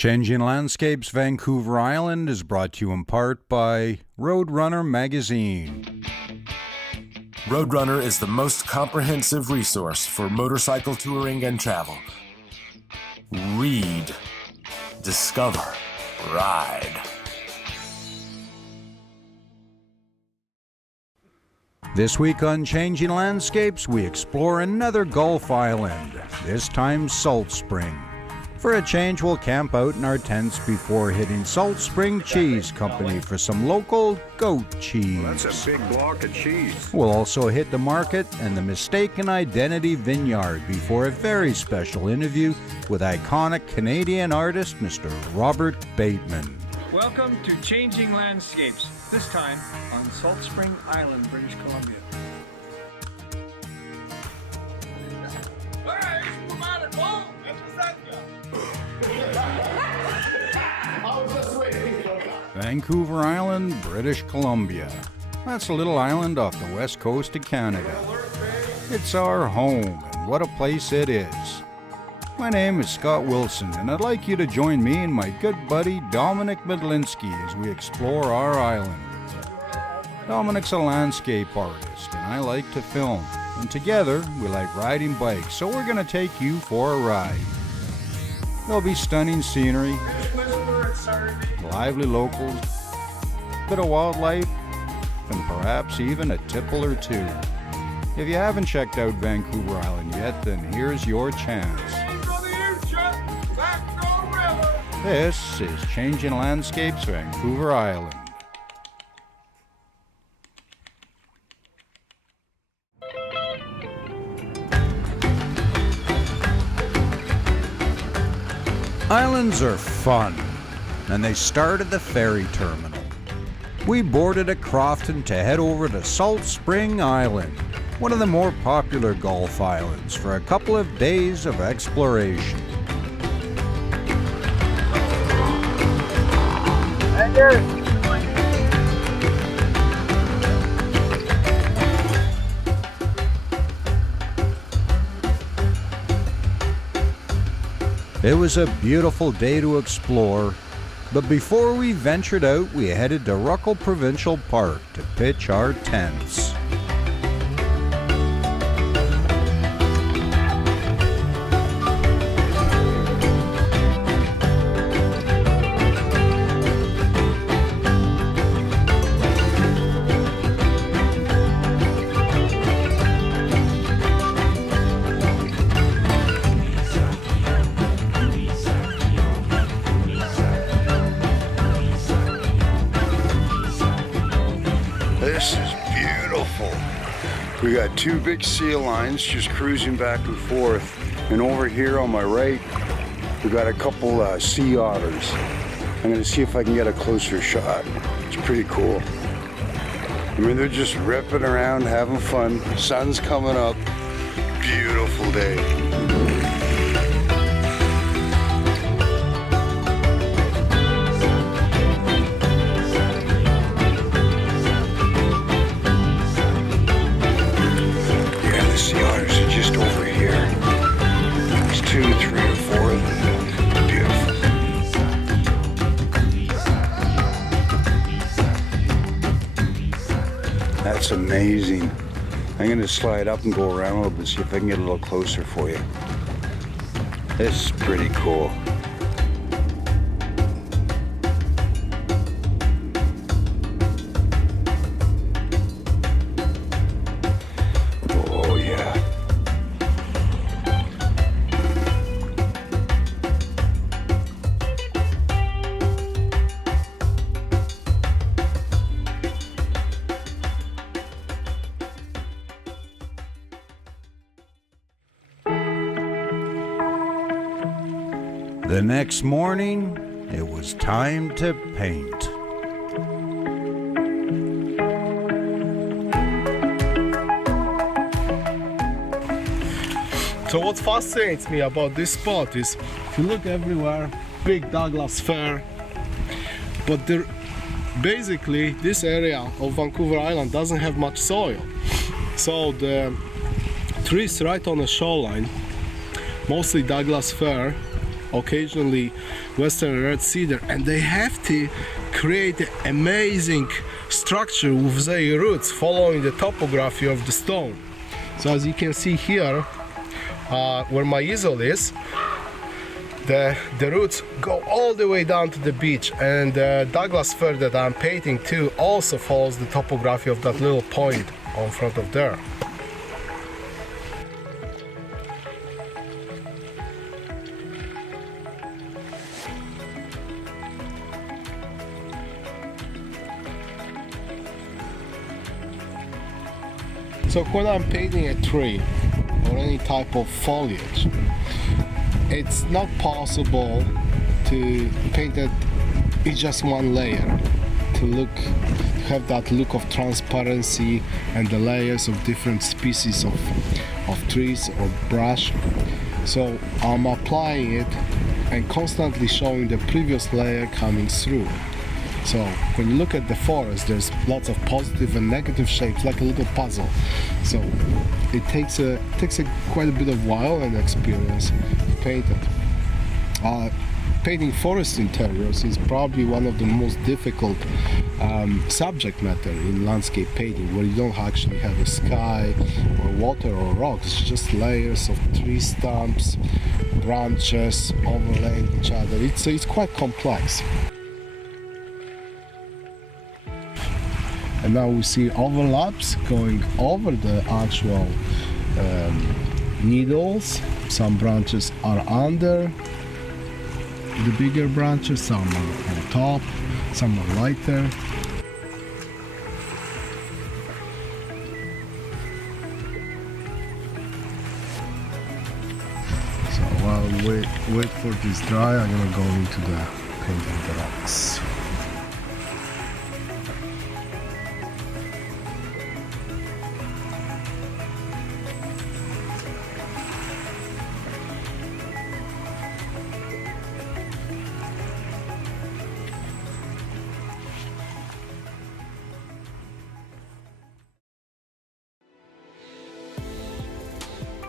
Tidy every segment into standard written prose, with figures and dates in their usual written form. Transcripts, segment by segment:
Changing Landscapes Vancouver Island is brought to you in part by Roadrunner magazine. Roadrunner is the most comprehensive resource for motorcycle touring and travel. Read, discover, ride. This week on Changing Landscapes, we explore another Gulf island, this time Salt Spring. For a change, we'll camp out in our tents before hitting Salt Spring Cheese Company for some local goat cheese. Well, that's a big block of cheese. We'll also hit the market and the Mistaken Identity Vineyard before a very special interview with iconic Canadian artist Mr. Robert Bateman. Welcome to Changing Landscapes, this time on Salt Spring Island, British Columbia. Vancouver Island, British Columbia. That's a little island off the west coast of Canada. It's our home, and what a place it is. My name is Scott Wilson, and I'd like you to join me and my good buddy Dominic Medlinski as we explore our island. Dominic's a landscape artist, and I like to film, and together we like riding bikes, so we're going to take you for a ride. There'll be stunning scenery, lively locals, a bit of wildlife, and perhaps even a tipple or two. If you haven't checked out Vancouver Island yet, then here's your chance. This is Changing Landscapes Vancouver Island. Islands are fun, and they start at the ferry terminal. We boarded at Crofton to head over to Salt Spring Island, one of the more popular Gulf islands, for a couple of days of exploration. It was a beautiful day to explore, but before we ventured out, we headed to Ruckle Provincial Park to pitch our tents. This is beautiful. We got two big seal lines just cruising back and forth. And over here on my right, we got a couple sea otters. I'm gonna see if I can get a closer shot. It's pretty cool. I mean, they're just ripping around, having fun. Sun's coming up. Beautiful day. That's amazing. I'm going to slide up and go around a little bit, see if I can get a little closer for you. This is pretty cool. Oh yeah. The next morning, it was time to paint. So what fascinates me about this spot is, if you look everywhere, big Douglas fir, but basically this area of Vancouver Island doesn't have much soil. So the trees right on the shoreline, mostly Douglas fir, occasionally Western red cedar, and they have to create an amazing structure with their roots following the topography of the stone. So as you can see here, where my easel is, the roots go all the way down to the beach, and the Douglas fir that I'm painting to also follows the topography of that little point on front of there. So when I'm painting a tree or any type of foliage, it's not possible to paint it in just one layer, to have that look of transparency and the layers of different species of trees or brush. So I'm applying it and constantly showing the previous layer coming through. So when you look at the forest, there's lots of positive and negative shapes, like a little puzzle. So it takes quite a bit of while and experience to paint it. Painting forest interiors is probably one of the most difficult subject matter in landscape painting, where you don't actually have a sky or water or rocks. It's just layers of tree stumps, branches overlaying each other. It's quite complex. And now we see overlaps going over the actual needles. Some branches are under the bigger branches, some are on top, some are lighter. So while we wait for this dry, I'm gonna go into the painting the rocks.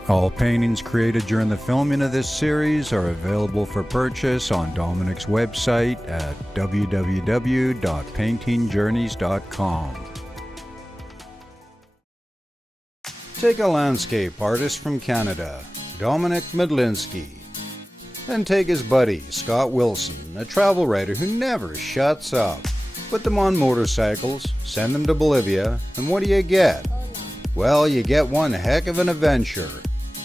All paintings created during the filming of this series are available for purchase on Dominic's website at www.paintingjourneys.com. Take a landscape artist from Canada, Dominic Medlinski, and take his buddy, Scott Wilson, a travel writer who never shuts up. Put them on motorcycles, send them to Bolivia, and what do you get? Well, you get one heck of an adventure.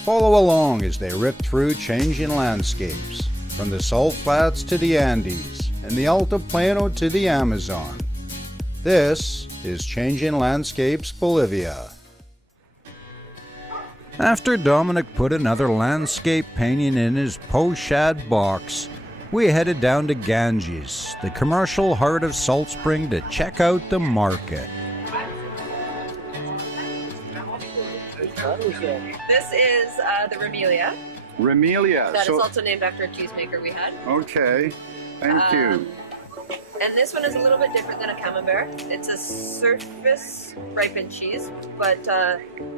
Follow along as they rip through changing landscapes, from the salt flats to the Andes, and the Altiplano to the Amazon. This is Changing Landscapes Bolivia. After Dominic put another landscape painting in his pochade box, we headed down to Ganges, the commercial heart of Salt Spring, to check out the market. This is the Remelia. Remelia. That is also named after a cheesemaker we had. Okay, thank you. And this one is a little bit different than a camembert. It's a surface ripened cheese, but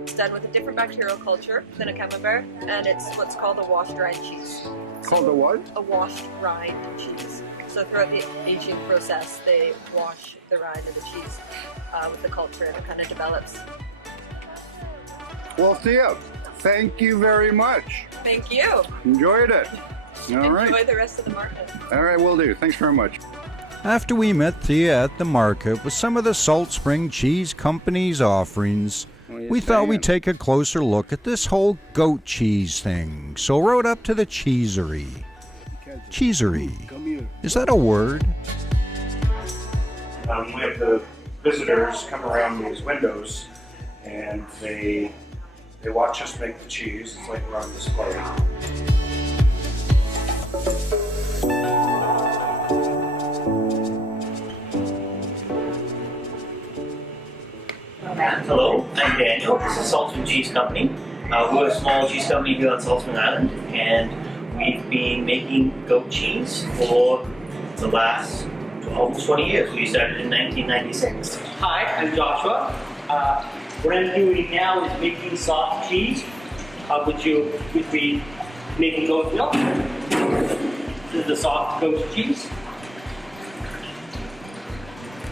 it's done with a different bacterial culture than a camembert, and it's what's called a washed rind cheese. Called a what? A washed rind cheese. So throughout the aging process, they wash the rind of the cheese with the culture, and it kind of develops. Well, Thea, thank you very much. Thank you. Enjoyed it. All right. Enjoy the rest of the market. All right, will do. Thanks very much. After we met Thea at the market with some of the Salt Spring Cheese Company's offerings, we thought we'd take a closer look at this whole goat cheese thing, so rode up to the cheesery. Cheesery. Is that a word? We have the visitors come around these windows and they watch us make the cheese. It's like we're on display. Hello, I'm Daniel. This is Salt Spring Cheese Company. We're a small cheese company here on Salt Spring Island, and we've been making goat cheese for the last almost 20 years. We started in 1996. Hi, I'm Joshua. What I'm doing now is making soft cheese, which we making goat milk. This is the soft goat cheese.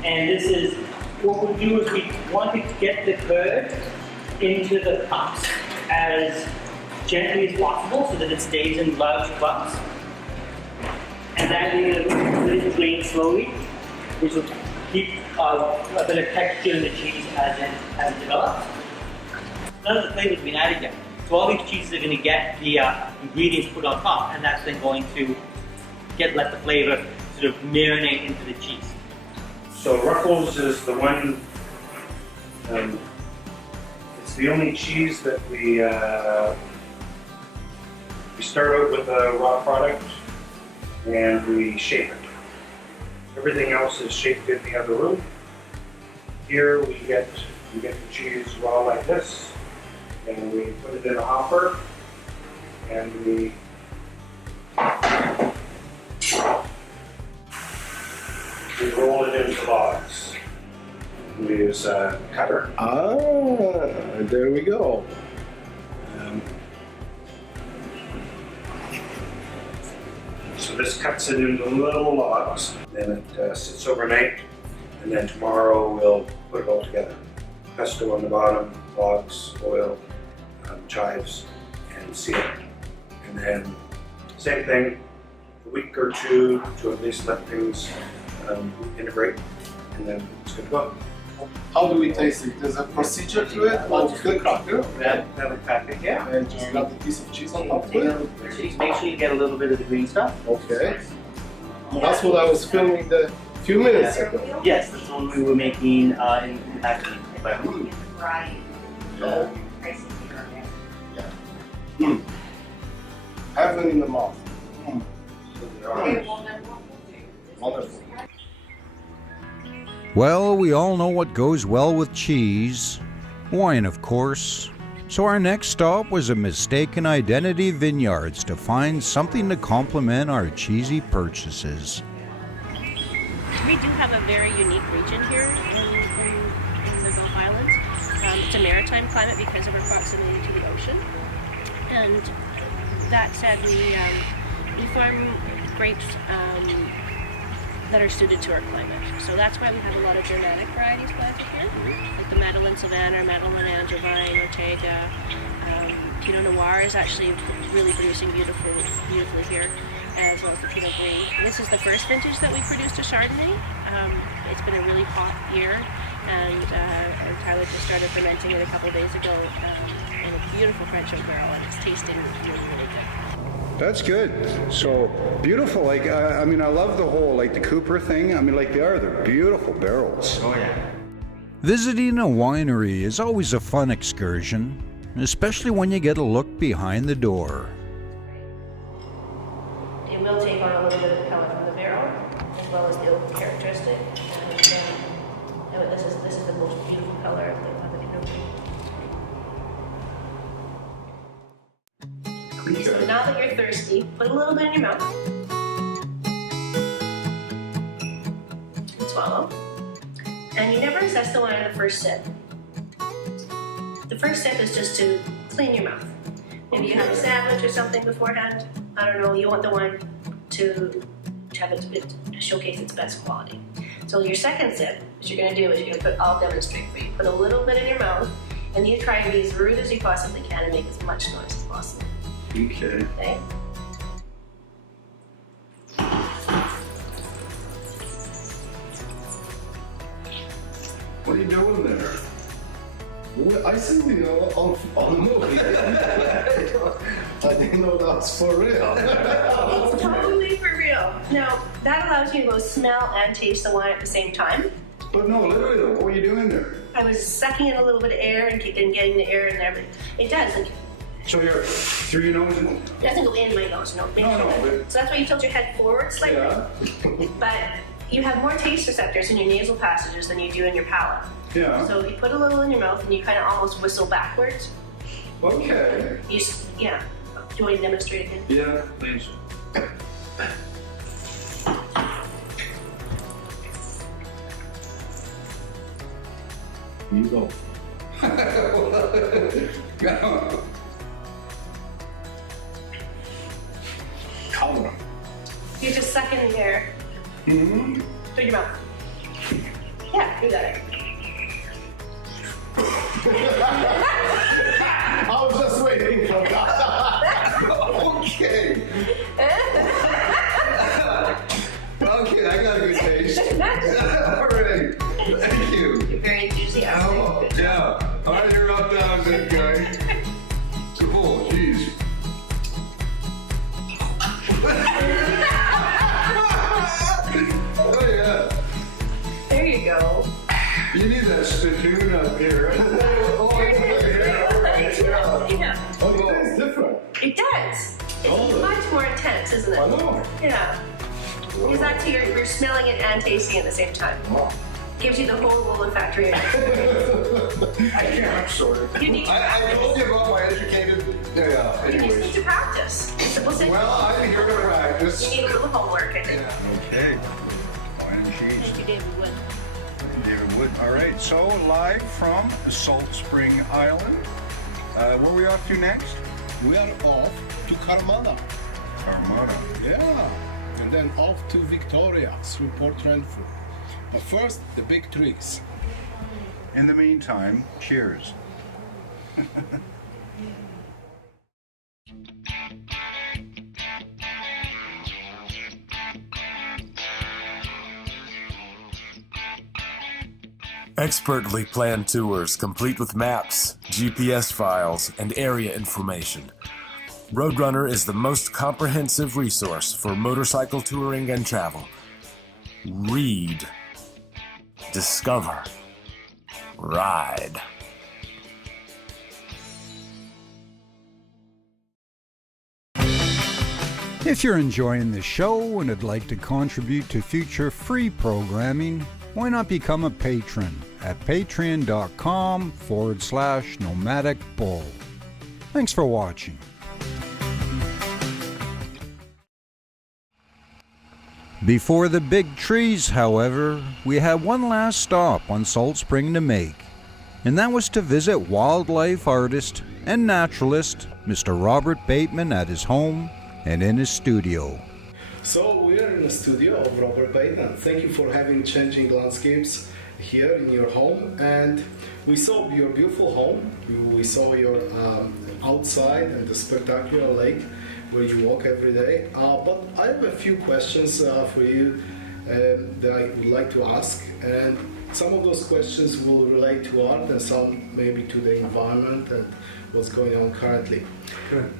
And this is, what we do is we want to get the curd into the cups as gently as possible so that it stays in large clumps. And then we're going to let it drain slowly, which will keep a bit of texture in the cheese as it develops. None of the flavor has been added yet. So all these cheeses are going to get the ingredients put on top, and that's then going to let the flavor sort of marinate into the cheese. So Ruffles is the one, it's the only cheese that we start out with a raw product and we shape it. Everything else is shaped in the other room. Here we get the cheese raw like this, and we put it in a hopper, and we roll it into logs. We use a cutter. Ah, there we go. So this cuts it into little logs, then it sits overnight, and then tomorrow we'll put it all together. Pesto on the bottom, logs, oil, chives, and seal it. And then same thing, a week or two to at least let things integrate, and then it's good to go. How do we taste it? There's a procedure to it? Or just the cracker? Another packet, yeah. And just got the piece of cheese on top of it? Cheese, make sure you get a little bit of the green stuff. Okay. That's what I was filming a few minutes ago. Yes, that's the one we were making in actually. Heaven in the mouth. Wonderful. Well, we all know what goes well with cheese. Wine, of course. So our next stop was at Mistaken Identity Vineyards to find something to complement our cheesy purchases. We do have a very unique region here in the Gulf Islands. It's a maritime climate because of our proximity to the ocean. And that said, we farm grapes that are suited to our climate. So that's why we have a lot of dramatic varieties planted here, like the Madeleine Savannah, Madeleine Angevine, Ortega. Pinot Noir is actually really producing beautifully here, as well as the Pinot Gris. This is the first vintage that we produced a Chardonnay. It's been a really hot year, and Tyler just started fermenting it a couple days ago in a beautiful French oak barrel, and it's tasting really, really good. That's good. So beautiful. Like, I mean, I love the whole, like the Cooper thing. I mean, like they're beautiful barrels. Oh yeah. Visiting a winery is always a fun excursion, especially when you get a look behind the door. It will take on a little bit of color from the barrel, as well as the oak characteristic. And this is the most beautiful color of the Pinot Gris. So now that you're thirsty, put a little bit in your mouth. Swallow. And you never assess the wine in the first sip. The first sip is just to clean your mouth. Maybe you have a sandwich or something beforehand. I don't know, you want the wine to have to showcase its best quality. So your second sip, what you're going to do is you're going to put, I'll demonstrate for you. Put a little bit in your mouth, and you try to be as rude as you possibly can and make as much noise as possible. Okay. Okay? What are you doing there? Well, I see you on the movie. I didn't know that was for real. It's totally for real. Now, that allows you to both smell and taste the wine at the same time. But no, literally though, what were you doing there? I was sucking in a little bit of air and getting the air in there, but it does. Like, So you're through your nose? it doesn't go in my nose, no. No, So that's why you tilt your head forward slightly. Yeah. But you have more taste receptors in your nasal passages than you do in your palate. Yeah. So you put a little in your mouth and you kind of almost whistle backwards. Okay. Yeah. Do you want to demonstrate again? Yeah, please. You go. Your suck in the air. Mm-hmm. Through your mouth. Yeah, you got it. I was just waiting for that. Okay. Okay, I got a good taste. All right. Thank you. You're very enthusiastic. Oh, yeah. I interrupt that good guy. Oh, jeez. Oh, yeah. There you go. You need that spittoon up here. Yeah. Oh, it is different. It does. It's much more intense, isn't it? I know. Yeah. Because actually you're smelling it and tasting at the same time. Wow. Gives you the whole olfactory. I can't, I'm sorry. You need to I told you about my educated. Yeah, You just anyways. need to practice. Simple thing. Well, I'm here to practice. You need a little homework, I think. Okay. Wine and cheese. Thank you, David Wood. David Wood. All right, so live from Salt Spring Island. Where are we off to next? We are off to Carmada. Armada. Yeah. And then off to Victoria through Port Renfrew. But first, the big trees. In the meantime, cheers. Expertly planned tours complete with maps, GPS files, and area information. Roadrunner is the most comprehensive resource for motorcycle touring and travel. Read, discover, ride. If you're enjoying the show and would like to contribute to future free programming, why not become a patron at patreon.com/Nomadic Bull. Thanks for watching. Before the big trees, however, we had one last stop on Salt Spring to make, and that was to visit wildlife artist and naturalist Mr. Robert Bateman at his home and in his studio. So we are in the studio of Robert Bateman. Thank you for having Changing Landscapes here in your home. And we saw your beautiful home. We saw your outside and the spectacular lake where you walk every day. But I have a few questions for you that I would like to ask. And some of those questions will relate to art and some maybe to the environment and what's going on currently. Good.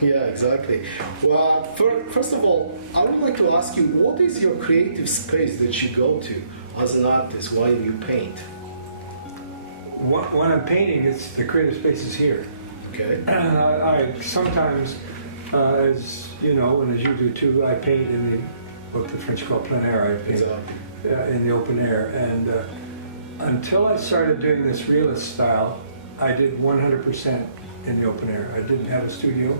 Yeah, exactly. Well, first of all, I would like to ask you, what is your creative space that you go to as an artist while you paint? When I'm painting, it's the creative space is here. Okay. I sometimes, as you know, and as you do too, I paint in what the French call plein air. I paint in the open air. And until I started doing this realist style, I did 100% in the open air. I didn't have a studio.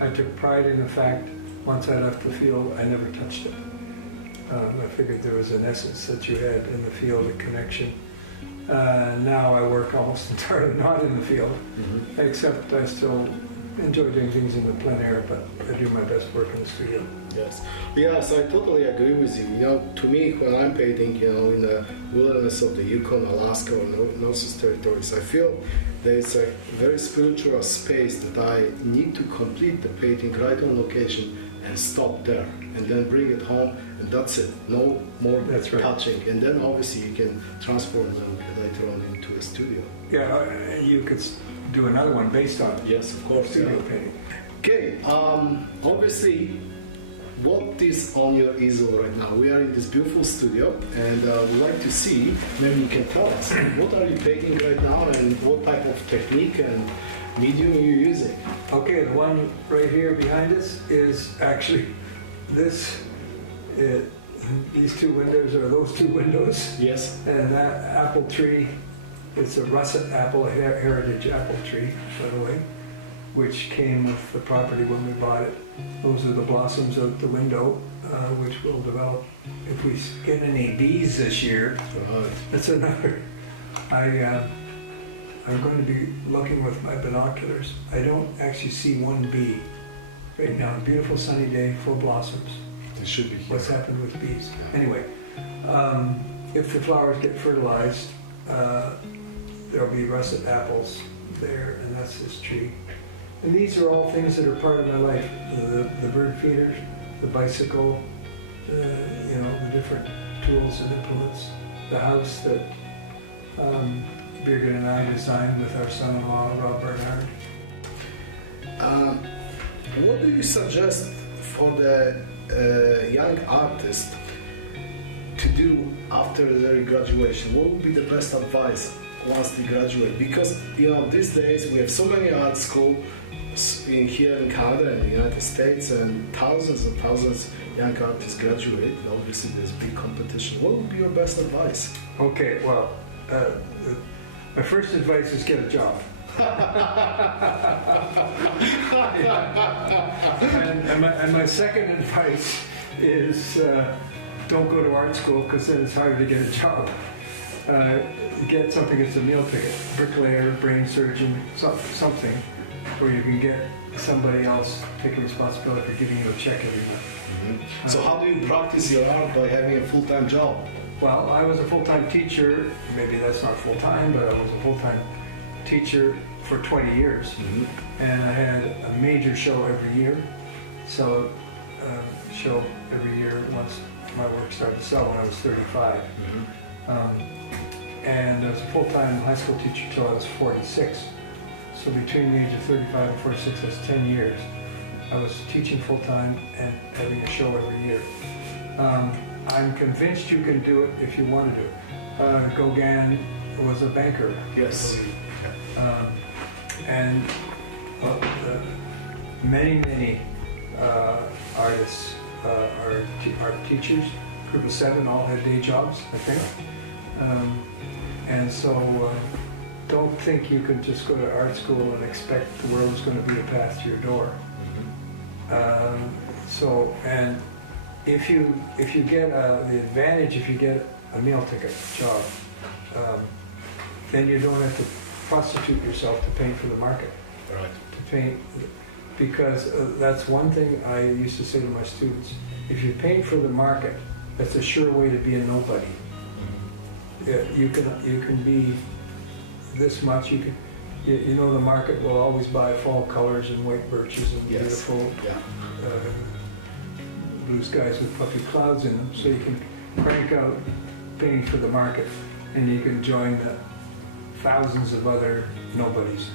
I took pride in the fact, once I left the field, I never touched it. I figured there was an essence that you had in the field, a connection. Now I work almost entirely not in the field, except I still enjoy doing things in the plein air, but I do my best work in the studio. Yes. Yes, I totally agree with you. You know, to me, when I'm painting, you know, in the wilderness of the Yukon, Alaska, or Northwest Territories, I feel there's a very spiritual space that I need to complete the painting right on location and stop there, and then bring it home, and that's it. No more touching. And then obviously you can transform them later on into a studio. Yeah, you could do another one based on it. Yes, of course. Studio painting. Okay, obviously, what is on your easel right now? We are in this beautiful studio, and we'd like to see, maybe you can tell us, what are you painting right now, and what type of technique and medium you're using? Okay, the one right here behind us is actually this. These two windows are those two windows. Yes. And that apple tree, it's a russet apple, a heritage apple tree, by the way, which came with the property when we bought it. Those are the blossoms of the window, which will develop if we get any bees this year. That's another. I'm going to be looking with my binoculars. I don't actually see one bee right now. Beautiful sunny day, full blossoms. It should be here. what's happened with bees. Anyway, if the flowers get fertilized, there'll be russet apples there, and that's this tree. And these are all things that are part of my life. The bird feeders, the bicycle, the different tools and implements, the house that Birgit and I designed with our son-in-law, Robert Bateman. What do you suggest for the young artist to do after their graduation? What would be the best advice once they graduate? Because these days we have so many art schools here in Canada and the United States, and thousands and thousands of young artists graduate. Obviously, there's big competition. What would be your best advice? Okay, well, my first advice is get a job. and my second advice is don't go to art school, because then it's harder to get a job. Get something that's a meal ticket, bricklayer, brain surgeon, something where you can get somebody else taking responsibility for giving you a check every month. Mm-hmm. So how do you practice your art by having a full-time job? Well, I was a full-time teacher. Maybe that's not full-time, but I was a full-time teacher for 20 years. Mm-hmm. And I had a major show every year. So show every year once my work started to sell when I was 35. Mm-hmm. And I was a full-time high school teacher till I was 46. So between the age of 35 and 46, that's 10 years. I was teaching full-time and having a show every year. I'm convinced you can do it if you want to do it. Gauguin was a banker. Yes. And many artists are teachers. Group of 7 all had day jobs, I think. And so don't think you can just go to art school and expect the world is going to be a path to your door. And if you get the advantage, if you get a meal ticket job, then you don't have to prostitute yourself to paint for the market. Right. To paint, because that's one thing I used to say to my students: if you paint for the market, that's a sure way to be a nobody. You can be this much. The market will always buy fall colors and white birches and beautiful blue skies with puffy clouds in them. So you can crank out painting for the market, and you can join the thousands of other nobodies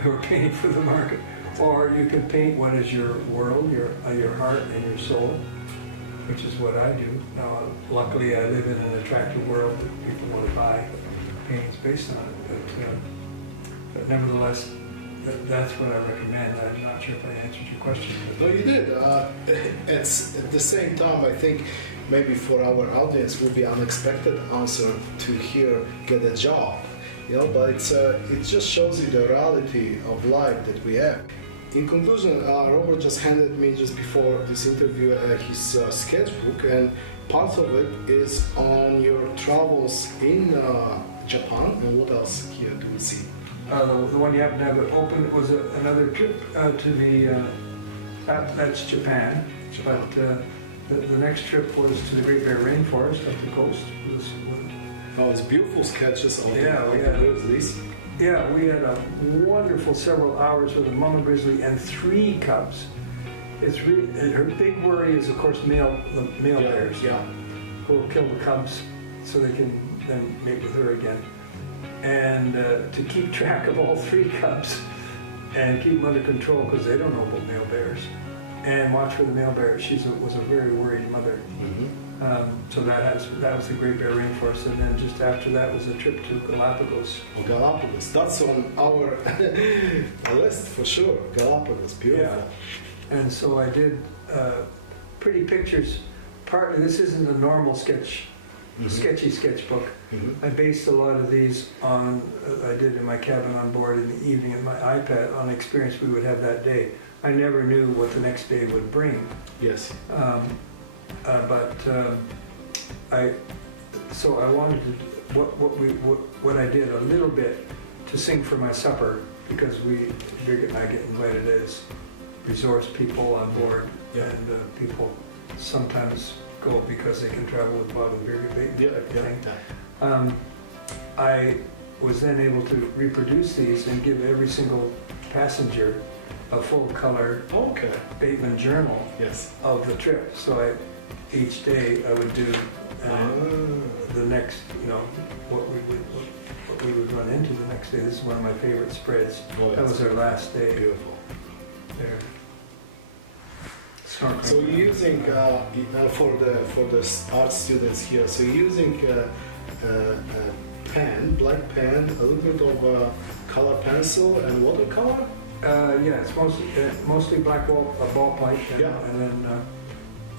who are painting for the market. Or you can paint what is your world, your heart and your soul, which is what I do. Now, luckily, I live in an attractive world that people want to buy paintings based on it. But nevertheless, that's what I recommend. I'm not sure if I answered your question. No, you did. It's at the same time, I think maybe for our audience will be unexpected answer to hear get a job. But it just shows you the reality of life that we have. In conclusion, Robert just handed me just before this interview his sketchbook, and part of it is on your travels in Japan. And what else here do we see? The one you happen to have it open was another trip to the, that's Japan. But the next trip was to the Great Bear Rainforest up the coast. It's beautiful sketches on these. Yeah, we had a wonderful several hours with a mama grizzly and 3 cubs. It's really, her big worry is, of course, the male bears. Who will kill the cubs so they can then mate with her again. And to keep track of all 3 cubs and keep them under control, because they don't know about male bears, and watch for the male bear. She was a very worried mother. So that was the Great Bear Rainforest, and then just after that was a trip to Galapagos. Oh, Galapagos, that's on our list for sure. Galapagos, beautiful. Yeah. And so I did pretty pictures. Partly, this isn't a normal sketchy sketchbook. I based a lot of these on, I did in my cabin on board in the evening on my iPad, on experience we would have that day. I never knew what the next day would bring. Yes. So I wanted to, what I did a little bit to sing for my supper, because Birgit and I get invited as resource people on board, and people sometimes go because they can travel with Bob and Birgit Bateman Yeah, type of yeah, thing. yeah. I was then able to reproduce these and give every single passenger a full color Okay. Bateman journal Yes. of the trip. So each day I would do the next, what we would run into the next day. This is one of my favorite spreads. Oh, That yes. was our last day Beautiful. there. Snorkeling. So you're using for the art students here. So you're using pen, black pen, a little bit of color pencil and watercolor. Yeah, it's mostly black ballpoint,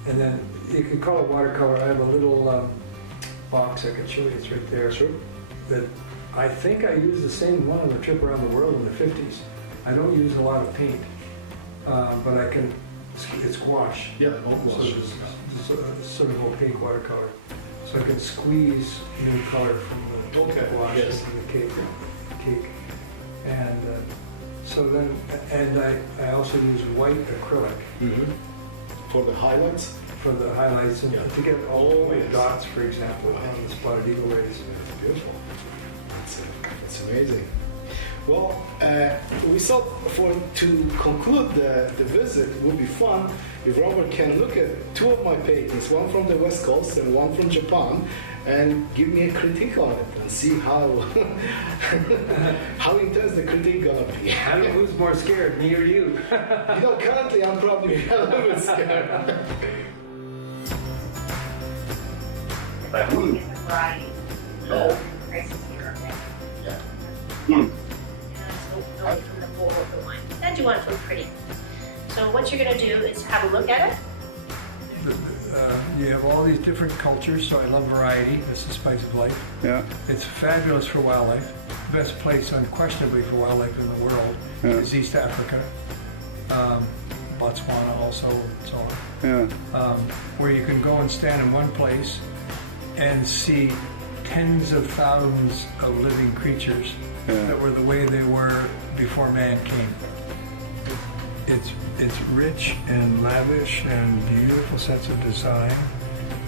and then you could call it watercolor. I have a little box I could show you. It's right there. Sure. That I think I used the same one on the trip around the world in the 50s. I don't use a lot of paint, but I can. It's gouache. Yeah, So almost. it's sort of opaque watercolor. So I can squeeze new color from the gouache yes. into the cake. And so then, and I also use white acrylic For the highlights. for the highlights and Yeah. to get all the white yes. dots, for example, on the spotted eagle rays. That's beautiful. That's amazing. Well, we thought to conclude the visit, it would be fun if Robert can look at two of my paintings, one from the West Coast and one from Japan, and give me a critique on it and see how how intense the critique gonna be. I don't know who's more scared, me or you. Currently I'm probably a little bit scared. Variety. Oh, prices here, okay. And from the bowl of the wine. And you want it to look pretty. So what you're going to do is have a look at it. You have all these different cultures, so I love variety. That's the spice of life. Yeah. It's fabulous for wildlife. The best place, unquestionably, for wildlife in the world is East Africa. Botswana also, and so on. Yeah. Where you can go and stand in one place and see tens of thousands of living creatures that were the way they were before man came. It's rich and lavish and beautiful sense of design.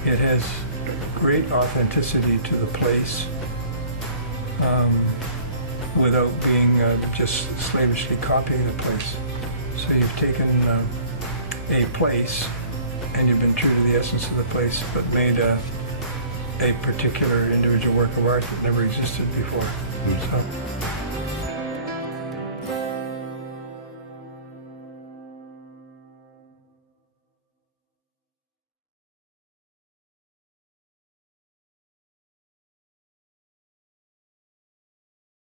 It has great authenticity to the place without being just slavishly copying the place. So you've taken a place and you've been true to the essence of the place, but made a particular individual work of art that never existed before. So